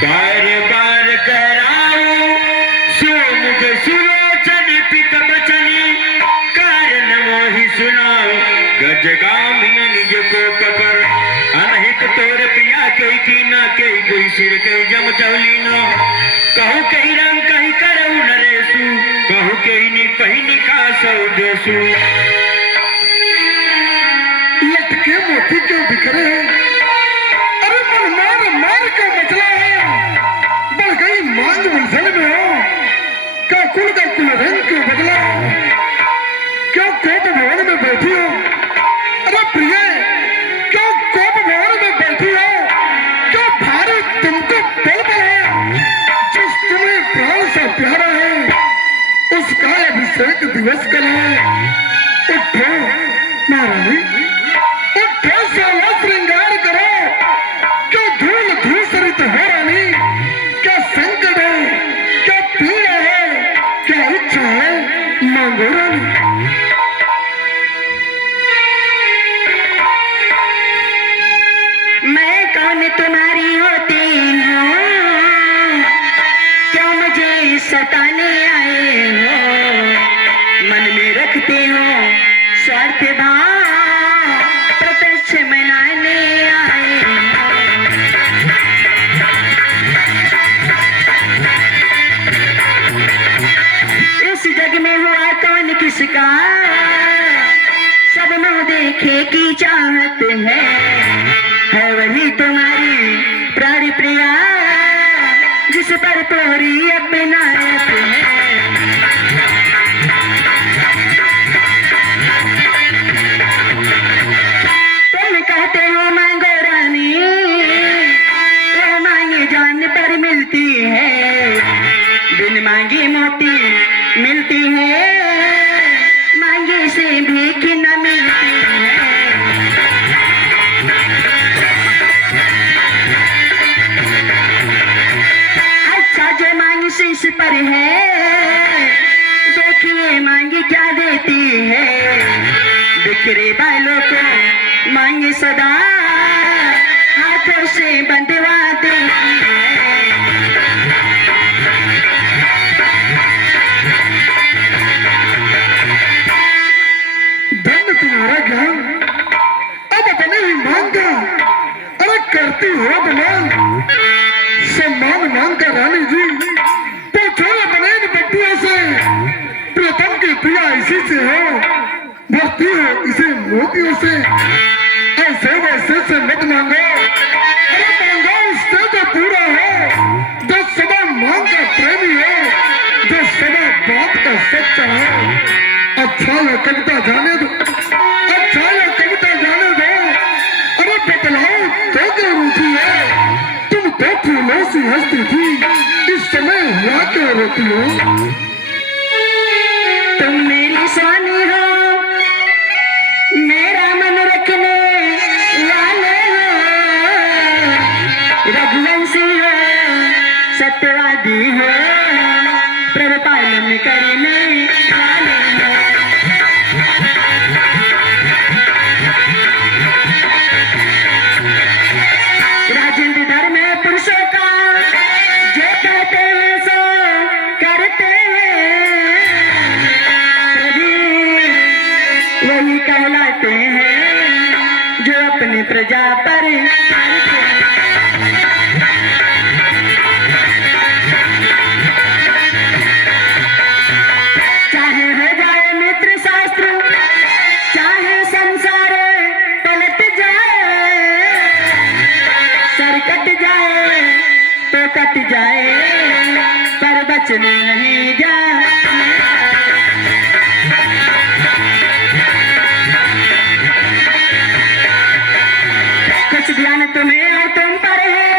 बार बार कराओ सोमुख सुलोचन पिक बचनी कारण मोहि सुनाओ गजगामिन निज को पकड़ अनहित तोर पिया कई की ना कई कोई सिर कई जम चौली न कहू कही रंग कही करऊ नरेशु कहू कही नि पहिनी का सौदेशु लटके मोती क्यों बिखरे हैं? अरे मन मार मार का मचला है, बढ़ गई मांग उलझन में हो, का कुल रंग क्यों बदला? क्यों कोप भवन में बैठी हो? अरे प्रिय, क्यों कोप भवन में बैठी हो? क्यों भारी तुमको पल पल है? जिस तुम्हें प्राण सा प्यारा है, उसका अभिषेक दिवस कल है। उठो महारानी, उठो सोना श्रृंगार करो, क्यों धूल धूसरित हो रानी? क्या संकट है, क्या पीड़ा है, क्या इच्छा है, मांगो रानी। मैं कौन तुम्हारी होती हूँ, क्यों मुझे सताने आए हो? मन में रखते हो स्वार्थ भाव, प्रत्यक्ष मनाने आए हो। इस जग में हुआ कौन किसका, सब मुँह देखे की चाहत है वही तुम्हारी प्राण प्रिया, जिस पर पूरी अपनायत है। तुम कहते हो मांगो रानी, वो मांगे जान पर मिलती है, बिन मांगी मोती मिलती है, मांगे से भीख न मिलती है। अच्छा जो मांगी शीश पर है, देखिए मांगी क्या देती है, बिखरे बालों को मांगे सदा हाथों से बंधवा देती है। धन्य तुम्हारा ज्ञान, अब अपने ही मांग का अरे करती हो अपमान। सम्मान मांग कर रानी जी पूछो अपने इन बट्टियों से, प्रियतम की प्रिया इसी से हो, भरती हो इसे मोतियों से। ऐसे वैसे से मत मांगो, अरे मांगो उससे जो पूरा हो, जो सदा मांग का प्रेमी हो, जो सदा बात का सच्चा हो। अच्छा ये कविता जाने दो, अच्छा ये कविता जाने दो। अरे बतलाओ तो क्या रूठी है, तुम तो फूलों सी हंसती थी, इस समय हुआ क्यों रोती हो? तुम मेरी स्वामी हो, मेरा मन रखने वाले हो, रघुवंशी हो, सत्यवादी हो, प्रभु पालन करने वाले हो। राजेंद्र धर्म पुरुषों का जो कहते हैं सो करते हैं, वही कहलाते हैं जो अपनी प्रजा पर करते हैं। चाहे हो जाए मित्र शास्त्र, चाहे संसार पलट जाए, सर कट जाए तो कट जाए, पर बचने नहीं जाए। कुछ ध्यान तुम्हें और तुम पर है,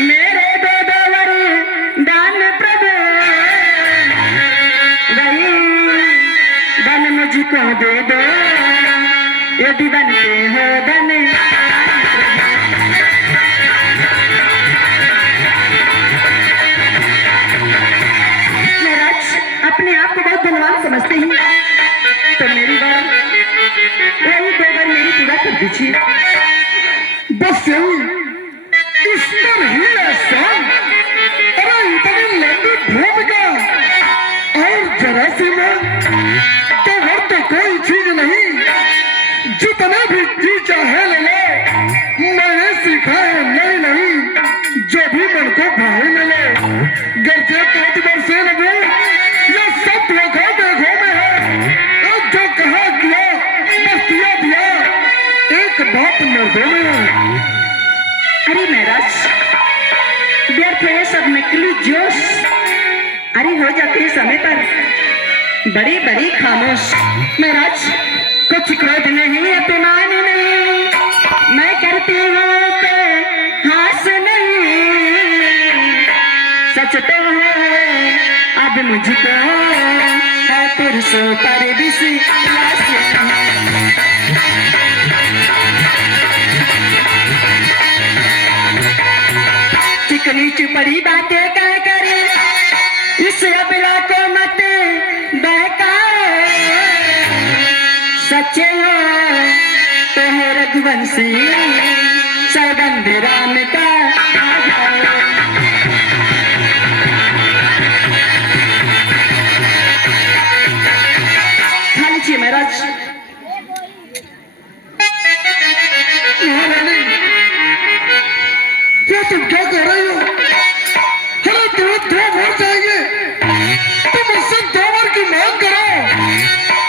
मेरे दो वरदान प्रभु, वही धन मुझको दे दो, यदि बनते हो धन। अपने आप को बहुत धनवान समझते हैं, तो मेरी बात वही दो बार मेरी पूरा कर दीजिए। बस यही, इस पर ही ऐसी में तो घर तो कोई चीज नहीं, जितना भी जी चाहे ले लो। मैंने सीखा है नहीं नहीं, जो भी मन को भावे ले लो। गर्जे तो बरसे न बोल, ये सब देखो देखो में है। और जो कहा किया बस दिया, एक बात मर्दों में है। अरे महाराज, व्यर्थ है सब नकली जोश। अरे हो जाते हैं समय पर बड़ी बड़ी खामोश। महाराज, कुछ क्रोध नहीं, अपमान नहीं, मैं करती हूँ तो हास नहीं। सच तो है अब मुझको है पुरुषों पर विश्वास नहीं। चिकनी चुपड़ी बातें कह करे इस अबला को मत बहकाओ। सच्चे हो तो है रघुवंशी, सौगंध राम का आ जाओ। खा लीजिए महाराज। महारानी, ये तुम क्या कह रही हो? अरे तुम्हें 2 वोट चाहिए, तुम मुझसे 2 वोट की मांग करो।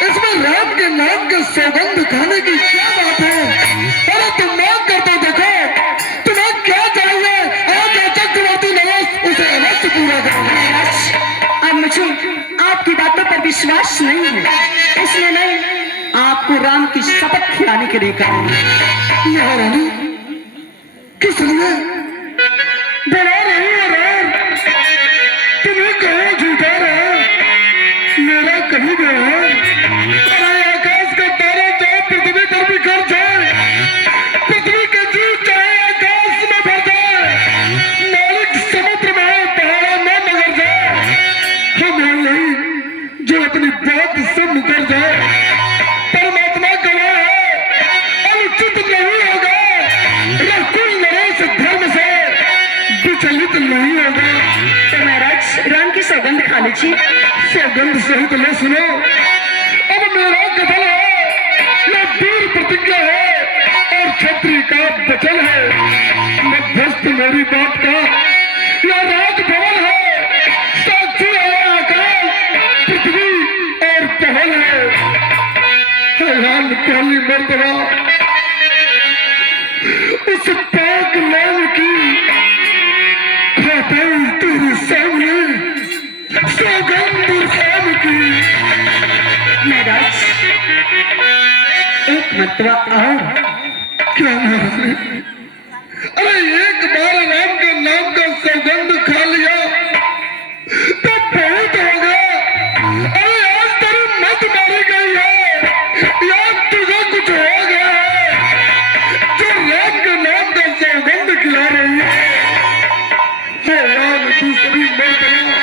इसमें राम के नाम के सौगंध खाने की क्या बात है? अरे तुम मांग करते देखो, तुम्हें क्या चाहिए? आज चक्रवर्ती नवाज उसे अवश्य पूरा करो। महाराज, अब मुझे आपकी बातों पर विश्वास नहीं है, इसलिए मैं आपको राम की शपथ खिलाने के लिए कहूँगी। महारानी, किस लिए बड़ा रही है राम? तुम्हें कहो झूठा रहा, मेरा कहीं गया। अरे आकाश का तारा चाहे पृथ्वी पर बिखर जाए, पृथ्वी का जीव चाहे आकाश में भर जाए, मालिक समुद्र में पहाड़ों में मगर जाए, हम नहीं जो अपनी बात से मुकर जाए। परमात्मा गवाह है, अनुचित नहीं होगा, रघुकुल नरेश धर्म से विचलित नहीं होगा। तो महाराज, राम की सौगंध खा लीजिए। सौगंध सहित लो सुनो। अब मेरा कथन है, यह वीर प्रतिज्ञा है और क्षत्रिय का वचन है। मध्यस्थ मेरी बात का यह राजभवन है, साक्षी है आकाश, पृथ्वी और पहल है। हैरान पहली मर्तबा उस पाक नाम की खाता हूं तेरे सामने, सौगंध राम की। महाराज, एक मर्तबा और। क्या महारानी? अरे एक बार राम के नाम का सौगंध खा लिया तो बहुत हो गया। अरे आज तेरी मत मारी गई है या तुझे कुछ हो गया है जो राम के नाम का सौगंध खिला रही है? राम दूसरी मर्तबा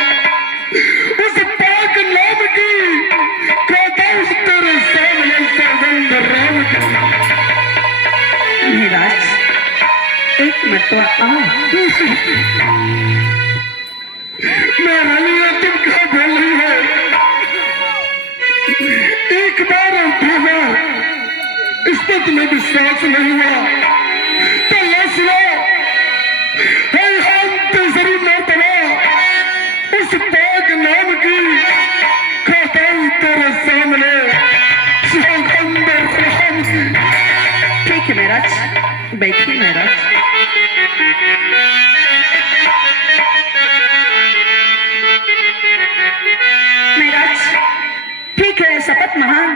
उस पाक नाम की खाता हूं तेरे सामने, सौगंध राम की। महाराज, एक मर्तबा और। महारानी, तुम क्या बोल रही हो? एक बार और 2 बार इस पर तुम्हें विश्वास नहीं हुआ तो लो सुनो। हम तीसरी मर्तबा उस पाक नाम की खाता हूं तेरे सामने, सौगंध राम की। ठीक है महाराज, बैठिए महाराज। महाराज, ठीक है, शपथ महान।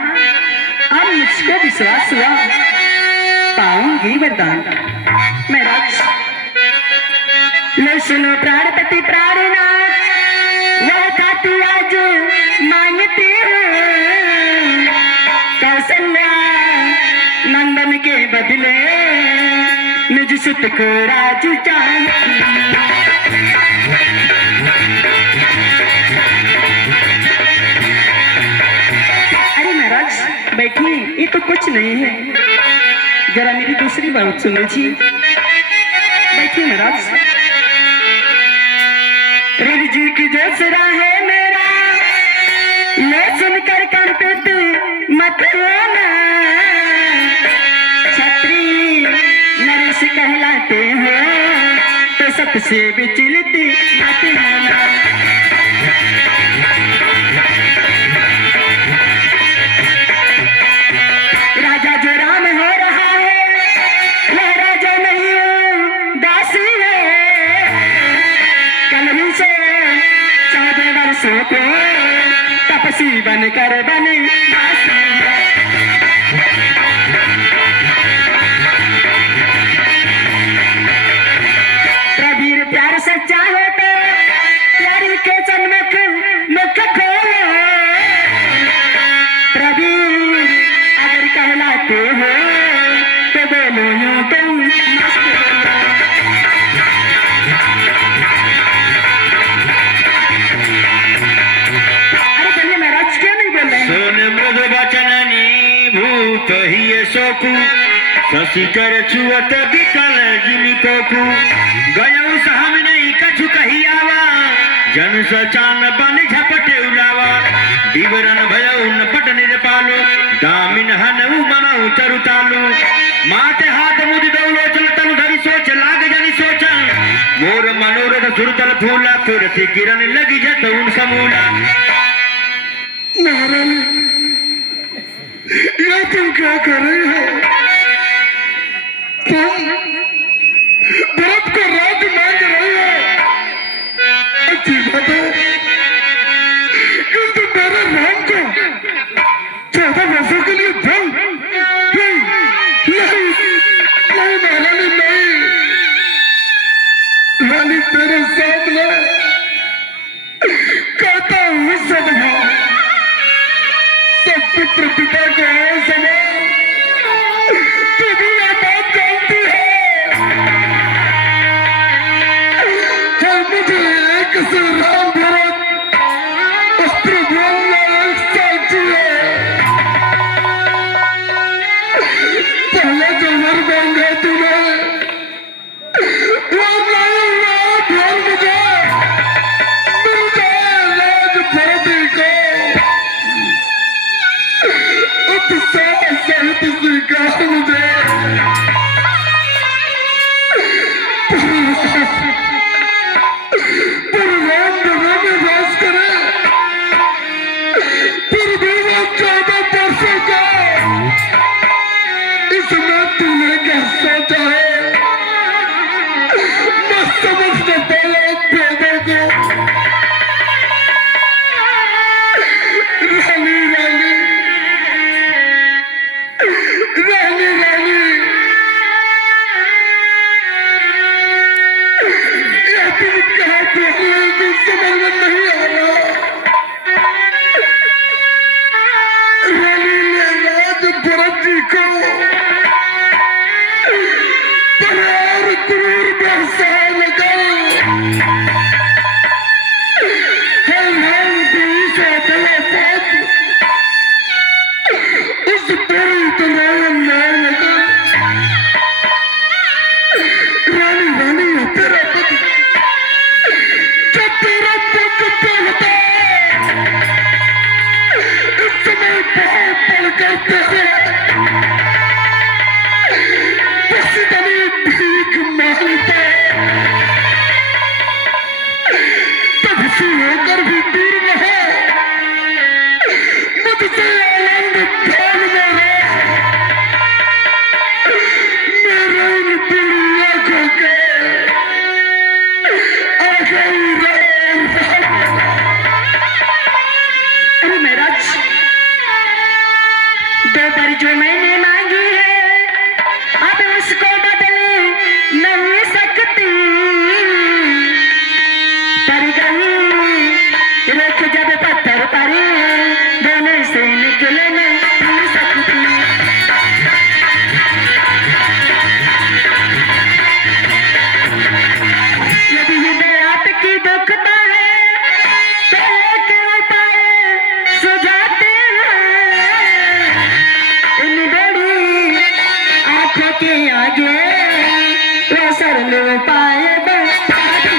अब मुझको विश्वास हुआ, पाऊंगी वरदान। महाराज, लो सुनो प्राणपति प्राणनाथ, वह खाती आज मांगती हूँ। कौशल्या नंदन के बदले निज सुत को राज चाहती। अरे महाराज, बैठिए, ये तो कुछ नहीं है, जरा मेरी दूसरी बात सुन लीजिए। बैठिए महाराज। रवि जी की जसरा है मेरा, ये सुनकर कर पे तू मत रोना, छत्री नरेश कहलाते हो तो सबसे विचलित मत होना। राजा जो राम हो रहा है वह राजा नहीं दासी है। कल ही से 14 वर्षों को तपसी बनकर बने दासी है। प्रवीर प्यार सच्चा हो तो प्यारी के सन्मुख मुख खोलो। प्रवीर अगर कहलाते हो तो बोलो यूं तुम मस्त बोलो। अरे बोलिए महाराज क्यों नहीं बोल रहे हैं? सोन मृदु वचननी भूत ही सोकु शशि कर छुअत विकल जिमि कोकु गयउ सहम नहीं कछु कही आवा जन सचान बन झपटे उलावा विवरण भयउ न पट निरपालो दामिन हनउ मनउ चरुतालु माते हाथ मुद दौलो चल तनु धरि सोच लाग जनि सोचन मोर मनोरथ सुरतल फूला तुरति किरण लगी जतउन समूला। नारायण, ये तुम क्या कर रहे हो? तुम भरत को राज मांग रहे हो, अच्छी बात है, किंतु मेरे राम को 14 वर्षों के लिए जंग नहीं नहीं नहीं महारानी नहीं। रानी तेरे सामने कहता हूँ सदभाव, सब पुत्र पिता को है समान, तू भी ये बात जानती है। मुझे एक से राम भरत अस्त्र बोलना एक साक्षी है। पहले जो वर मांगा तूने वो नहीं हुआ, फिर मुझे मिल जाए राज भरती को उत्साह सहित स्वीकार मुझे। पर राम जगह में वास करे, फिर भी वो 14 वर्षों का इसमें तूने क्या सोचा है? मैं समझ न पाया भेदों को। रानी रानी रानी रानी, यह तुम क्या बोल रहे हो? कुछ समझ में नहीं आ रहा। रानी ने राज भरत जी को बराबर क्रूर व्यवसाय लगाया है। राम को से दया पात उस पूरी तरह न्याय लगा। रानी रानी है तेरा पति, जब तेरा पुत्र होता इस समय बहुत पढ़ करते हैं, बस इतनी भीख मांगता तब से होकर भी दूर रहा, मुझसे आनंद ढाल में रहा। मेरे इन पूरी आंखों के आखिरी राम राम। अरे महाराज, 2 बार जो मैंने मांगी है अब उसको बदल नहीं सकती। पर गई रुख जब पत्थर पर दोनों से निकल नहीं सकती। यदि हृदय आपकी दुखता है तो एक उपाय सुझाते हैं। इन बड़ी आंखों के आगे वो सरल उपाय बताती।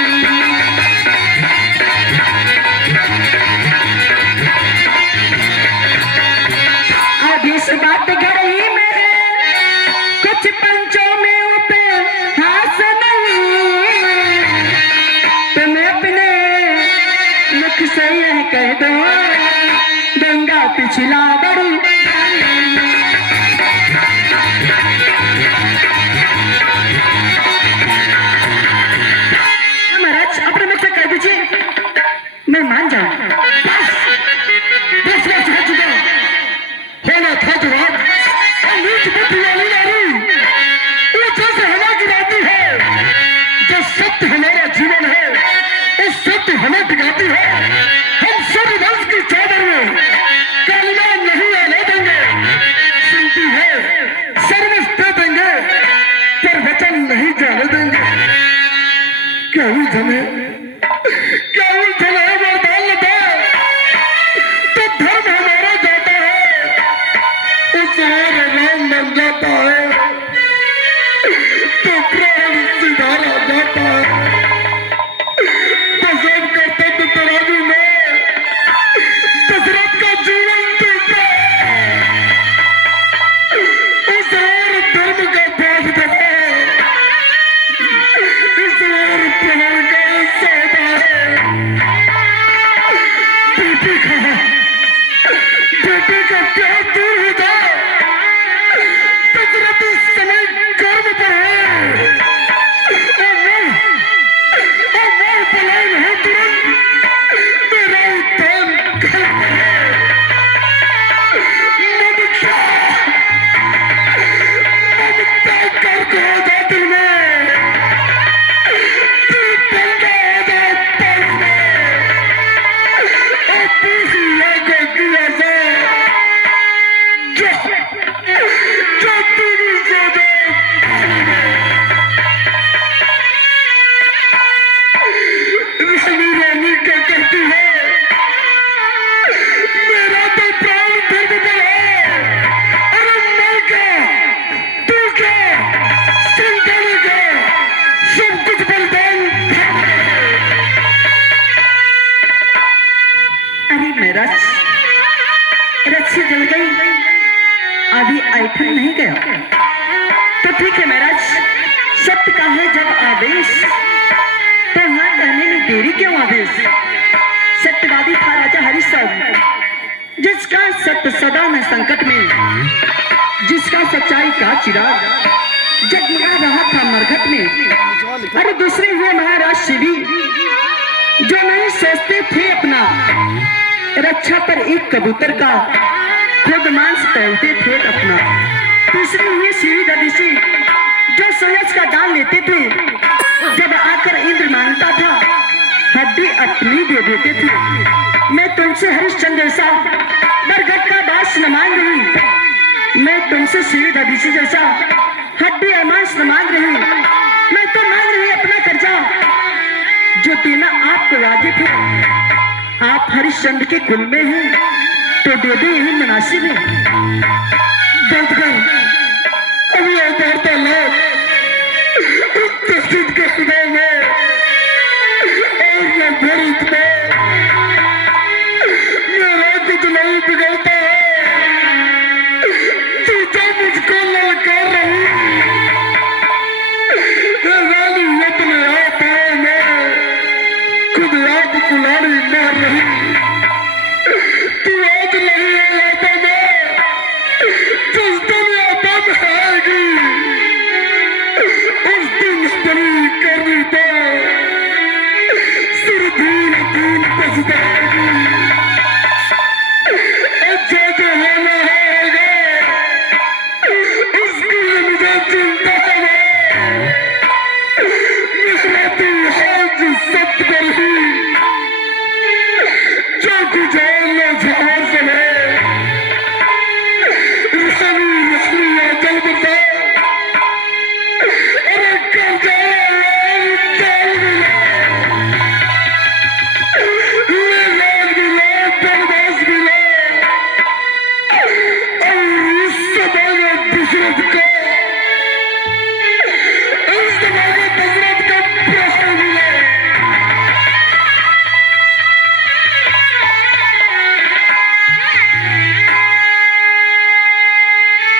सत्य हमारा जीवन है, उस सत्य हमें दिखाती है। हम सूर्यवंश की चादर में कालिमा नहीं आने देंगे। सुनती है सर्वस्व दे देंगे, पर वचन नहीं जाने देंगे। क्या उलझन है, क्या उलझन है वरदान लता, तो धर्म हमारा जाता है, उस और राम बन जाता है, तो प्राण सिधारा जाता है। बसव कर्तव्य तराजू में दशरथ का जीवन टूटा, उस और धर्म का बोझ दबा, इस और प्राण का सौदा है। बेटी का प्यार दूर हो जाए, दशरथ इस समय गर्म पर है, और मैं पलायन हो तुरंत, मेरा उत्थान घर पर है। ममता कर को हो जा दिल में, तू बंदा हो जा पल में, और दूसरी आंखों की आशा जो तेरी सौदा रानी रानी क्या करती है, मेरा तो प्राण दर्द पर है। अरे मैं क्या, तू क्या, संतान क्या, सब कुछ बलिदान। अरे मेरा रस्सी जल गई, अभी ऐठन नहीं गया तो ठीक है महाराज। सत्य का है जब आदेश, तो यहाँ कहने में देरी क्यों आदेश। सत्यवादी था राजा हरिश्चंद्र, जिसका सत्य सदा में संकट में, जिसका सच्चाई का चिराग जगमगा रहा था मरघट में। अरे दूसरे हुए महाराज शिवी, जो नहीं सोचते थे अपना रक्षा पर एक कबूतर का खुद मांस तोड़ते थे अपना। तीसरी हुई शिवी दधीसी, जो सूरज का दान लेते थे, जब आकर इंद्र मांगता था हड्डी अपनी दे देते थे। मैं तुमसे हरिश्चंद्र जैसा बरगद का बास न मांग रही, मैं तुमसे शिवी दधीसी जैसा हड्डी और मांस न मांग रही, मैं तो मांग रही अपना कर्जा, जो देना आपको वाजिब है। आप हरिश्चंद्र के कुल में हैं, तो दे दे यही मुनासिब है। बंद कर, अभी अवतारता लोग उस दशरथ के हृदय में